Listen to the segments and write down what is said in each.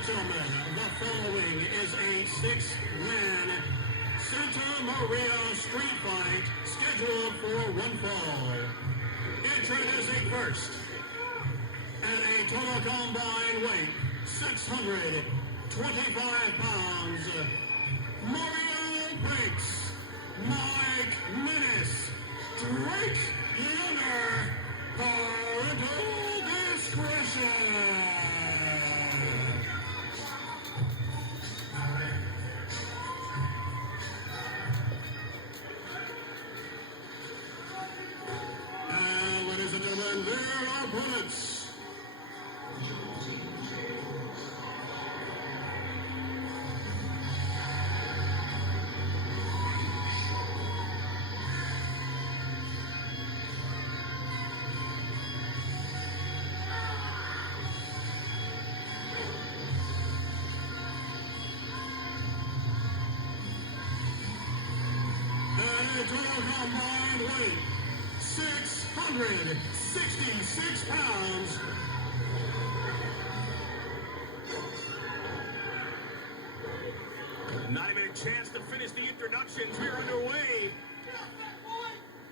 and gentlemen, the following is a six-man Santa Maria street fight scheduled for one fall. Introducing first, at a total combined weight, 625 pounds, Mario Breaks, Mike Menace, Drake Younger, Parental Discretion. And ladies and gentlemen, there are opponents. Total combined weight, 666 pounds. Not even a chance to finish the introductions. We're underway.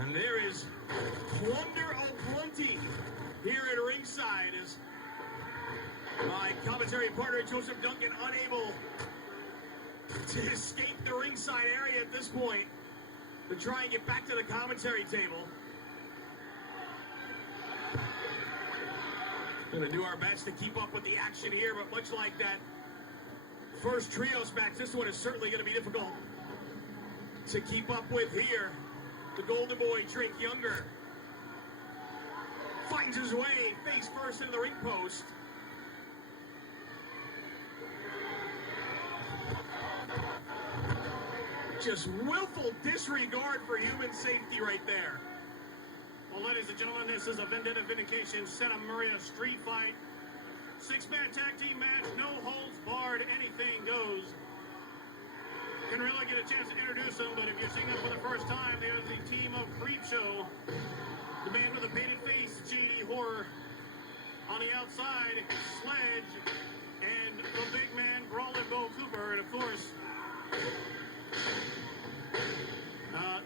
And there is plunder aplenty here at ringside as my commentary partner Joseph Duncan unable to escape the ringside area at this point to try and get back to the commentary table. Gonna do our best to keep up with the action here, but much like that first trios match, this one is certainly gonna be difficult to keep up with here. The Golden Boy, Drake Younger, finds his way face first into the ring post. Just willful disregard for human safety right there. Well, ladies and gentlemen, this is a Vendetta Vindication Santa Maria street fight. Six-man tag team match, no holds barred, anything goes. Can really get a chance to introduce them, but if you're seeing them for the first time, they are the team of Creepshow. The man with a painted face, JD Horror. On the outside, Sledge. And the big man, Brawlin' Bo Cooper. And of course,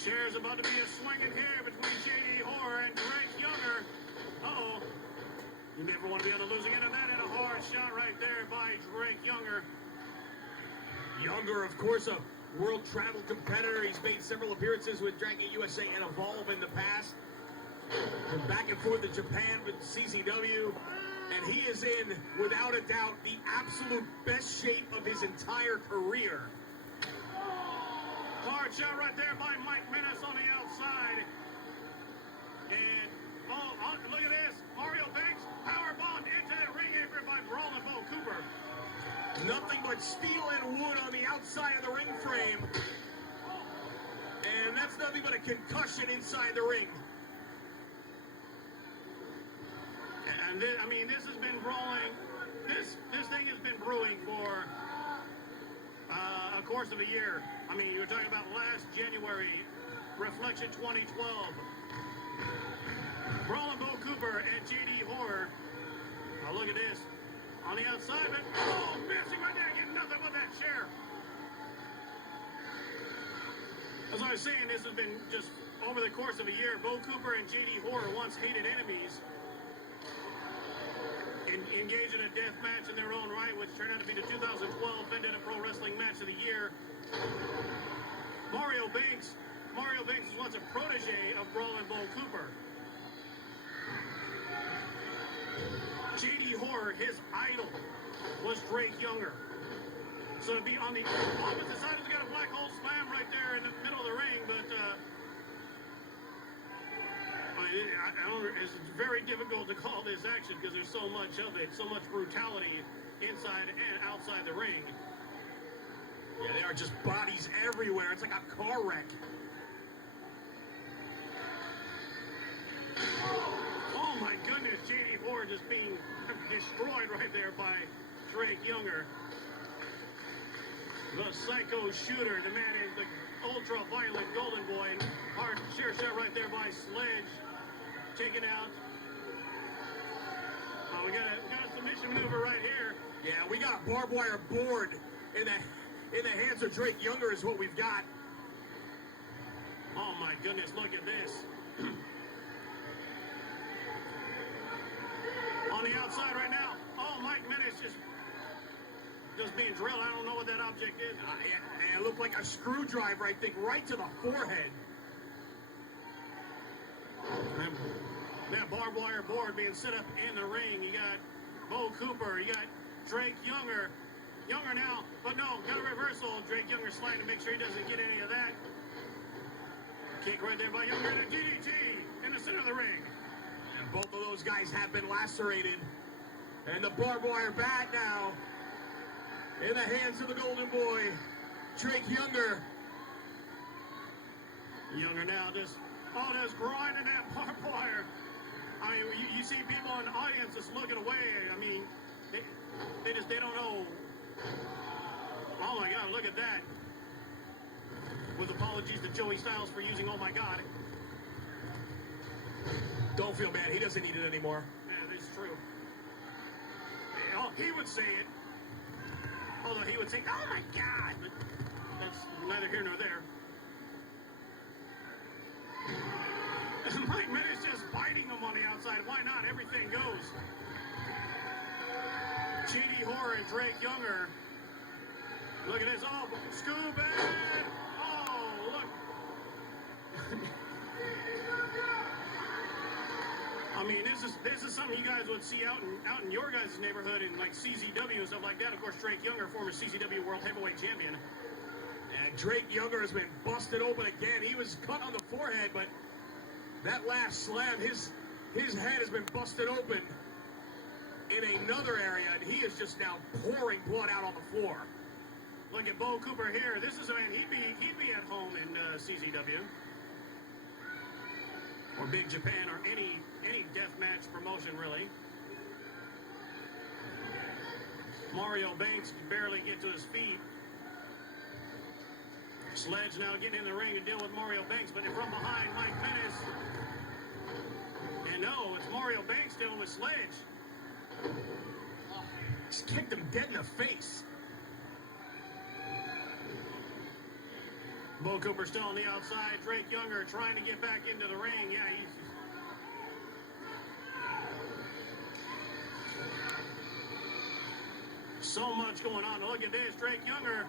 chair's about to be a swinging here between JD Horror and Drake Younger. Uh-oh. You never want to be on the losing end of that, and a hard shot right there by Drake Younger. Younger, of course, a world travel competitor. He's made several appearances with DGUSA and Evolve in the past. Been back and forth to Japan with CZW. And he is in, without a doubt, the absolute best shape of his entire career. Hard shot right there by Mike Menace on the outside. And, look at this. Mario Banks, power bomb into the ring apron by Brawlin' Bo Cooper. Nothing but steel and wood on the outside of the ring frame. And that's nothing but a concussion inside the ring. And this, this has been brawling. This thing has been brewing for a course of a year. You were talking about last January, Reflection 2012. Brawlin' Bo Cooper and JD Horror. Now look at this. On the outside, but missing right there, getting nothing but that chair. As I was saying, this has been just over the course of a year. Bo Cooper and JD Horror, once hated enemies, engaged in a death match in their own right, which turned out to be the 2012 Vendetta Pro Wrestling Match of the Year. Mario Banks was once a protege of Brawlin' Bo Cooper. JD Horror, his idol, was Drake Younger. So to be on the opposite side, he's got a black hole slam right there in the middle of the ring, but it's very difficult to call this action because there's so much of it, so much brutality inside and outside the ring. Yeah, there are just bodies everywhere. It's like a car wreck. Oh my goodness, JD Horror just being destroyed right there by Drake Younger. The psycho shooter, the man is the ultra-violent Golden Boy. Hard chair shot right there by Sledge. Taken out. Oh, we got a submission maneuver right here. Yeah, we got a barbed wire board in the hands of Drake Younger is what we've got. Oh my goodness, look at this. On the outside right now. Oh, Mike Menace just being drilled. I don't know what that object is. It looked like a screwdriver, I think, right to the forehead. That barbed wire board being set up in the ring. You got Bo Cooper. You got Drake Younger. Younger now, but no, got a reversal. Drake Younger sliding to make sure he doesn't get any of that. Kick right there by Younger and a DDT in the center of the ring. And both of those guys have been lacerated. And the barbed wire bat now in the hands of the Golden Boy, Drake Younger. Younger now just grinding that barbed wire. I mean, you see people in the audience just looking away. I mean, they don't know. Oh my God, look at that. With apologies to Joey Styles for using "oh my God." Don't feel bad, he doesn't need it anymore. Yeah, this is true. Oh, he would say it. Although he would say, "oh my God," but that's neither here nor there. Mike Menace just biting him on the outside. Why not? Everything goes. GD Horror and Drake Younger. Look at this. Oh, scoop it. Oh, look. I mean, this is something you guys would see out in your guys' neighborhood in like CZW and stuff like that. Of course, Drake Younger, former CZW World Heavyweight Champion. And Drake Younger has been busted open again. He was cut on the forehead, but that last slam, his head has been busted open in another area, and he is just now pouring blood out on the floor. Look at Bo Cooper here. This is a man, he'd be at home in CZW. Or Big Japan, or any deathmatch promotion, really. Mario Banks can barely get to his feet. Sledge now getting in the ring to deal with Mario Banks, but from behind, Mike Menace. And no, it's Mario Banks dealing with Sledge. Just kicked him dead in the face. Bo Cooper still on the outside. Drake Younger trying to get back into the ring. Yeah, he's... So much going on. Look at this. Drake Younger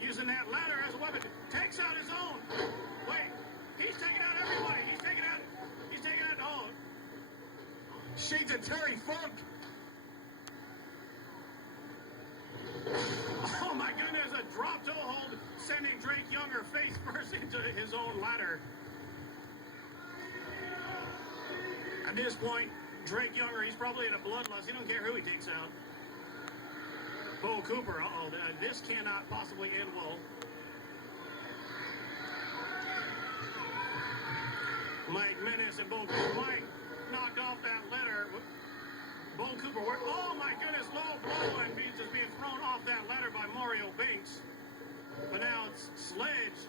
using that ladder as a weapon. Takes out his own. Wait. He's taking out everybody. He's taking out... Oh. Shades of Terry Funk. Oh my goodness, a drop toe hold sending Drake Younger face first into his own ladder. At this point, Drake Younger, he's probably in a bloodlust. He don't care who he takes out. Bo Cooper, this cannot possibly end well. Mike Menace and Bo Cooper. Mike knocked off that ladder. Bo Cooper, oh my goodness, low blow, and just being thrown off that ladder by Mario Banks. But now it's Sledge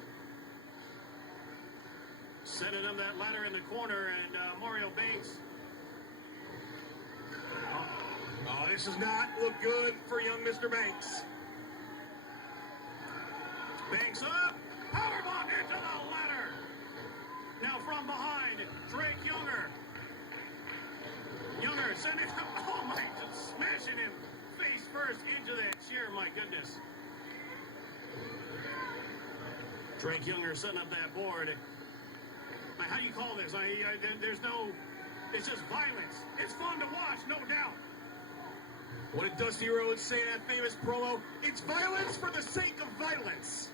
setting up that ladder in the corner, and Mario Banks. Oh, this does not look good for young Mr. Banks. Banks up, powerbomb into the ladder. Now from behind, Drake Younger. Younger sending him, oh my, just smashing him face first into that chair, my goodness. Drake Younger setting up that board. How do you call this? There's no, it's just violence. It's fun to watch, no doubt. What did Dusty Rhodes say in that famous promo? It's violence for the sake of violence.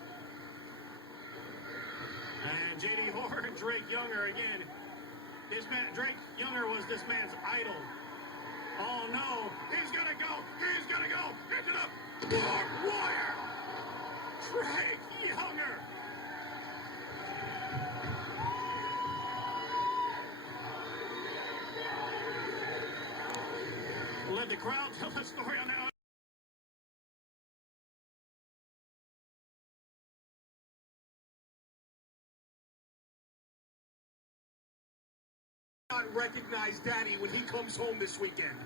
And JD Horror and Drake Younger again. Drake Younger was this man's idol. Oh no, he's gonna go into the barbed wire. Drake Younger. Let the crowd tell the story on that. Not recognize Daddy when he comes home this weekend.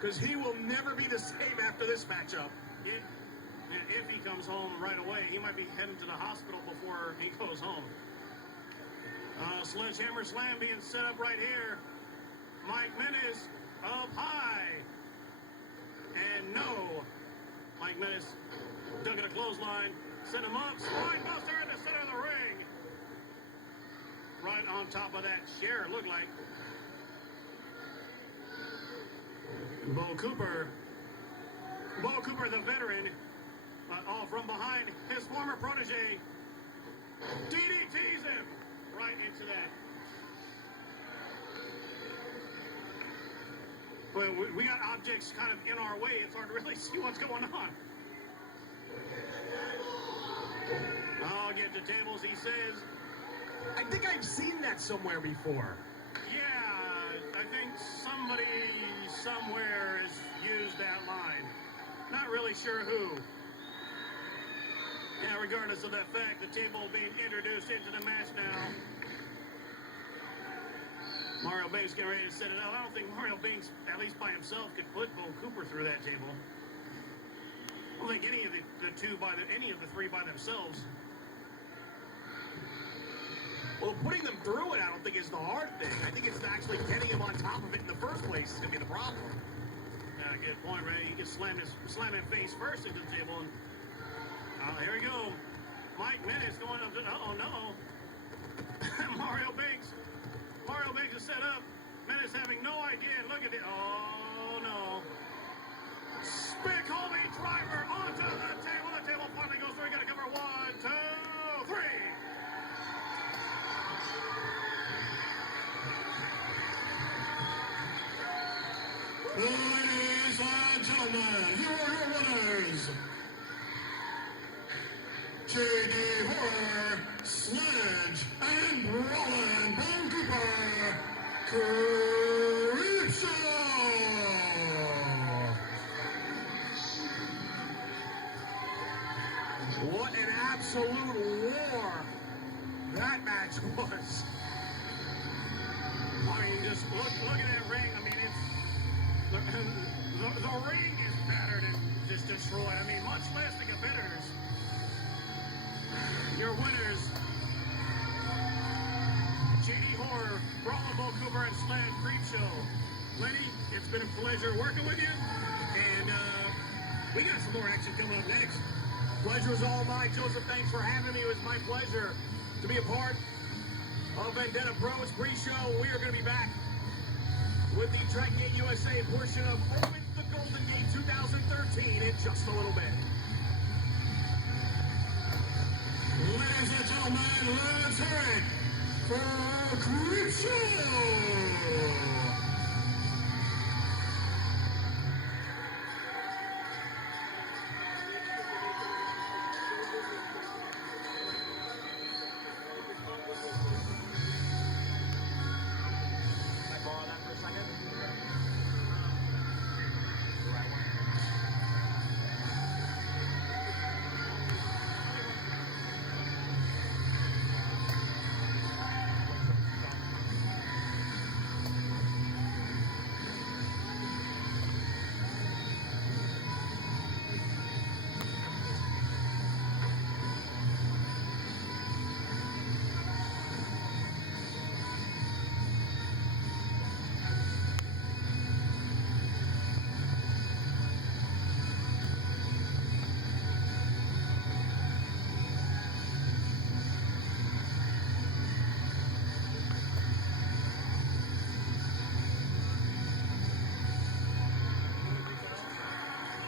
because he will never be the same after this matchup. If he comes home right away, he might be heading to the hospital before he goes home. Sledgehammer slam being set up right here. Mike Menace up high. And no. Mike Menace dug at a clothesline. Sent him up. Spine buster in the center of the ring. Right on top of that chair, it looked like. Bo Cooper, the veteran, from behind his former protege, DDTs him right into that. Well, we got objects kind of in our way. It's hard to really see what's going on. I'll get to tables, he says. I think I've seen that somewhere before. Yeah, I think somebody somewhere has used that line. Not really sure who. Yeah, regardless of that fact, the table being introduced into the match now. Mario Banks getting ready to set it up. I don't think Mario Banks, at least by himself, could put Bo Cooper through that table. I don't think any of any of the three by themselves. Well, putting them through it, I don't think is the hard thing. I think it's actually getting him on top of it in the first place is going to be the problem. Yeah, good point, Ray. He gets slammed face first into the table. And, here we go. Mike Menace going up to, oh no. Mario Banks is set up. Menace having no idea. Look at it. Oh no. Spick homie driver onto the table. The table finally goes through. We got to cover 1, 2, 3. Ladies and gentlemen, here are your winners. J.D. Horror, Sledge, and Roland Bo Cooper, Creepshow. What an absolute war that match was. I mean, just look at that ring. I mean, it's the ring is battered and just destroyed. I mean, much less the competitors. Your winners, J.D. Horror, Roland Bo Cooper, and Sledge Creepshow. Lenny, it's been a pleasure working with you, and we got some more action coming up next. Pleasure is all mine. Joseph, thanks for having me. It was my pleasure to be a part of Vendetta Pro's pre-show. We are going to be back with the DGUSA portion of Open the Golden Gate 2013 in just a little bit. Ladies and gentlemen, let's hear it for Creepshow.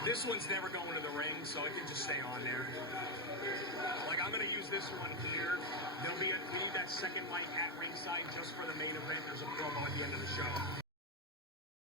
This one's never going to the ring, so it can just stay on there. Like, I'm going to use this one here. We need that second mic at ringside just for the main event. There's a promo at the end of the show.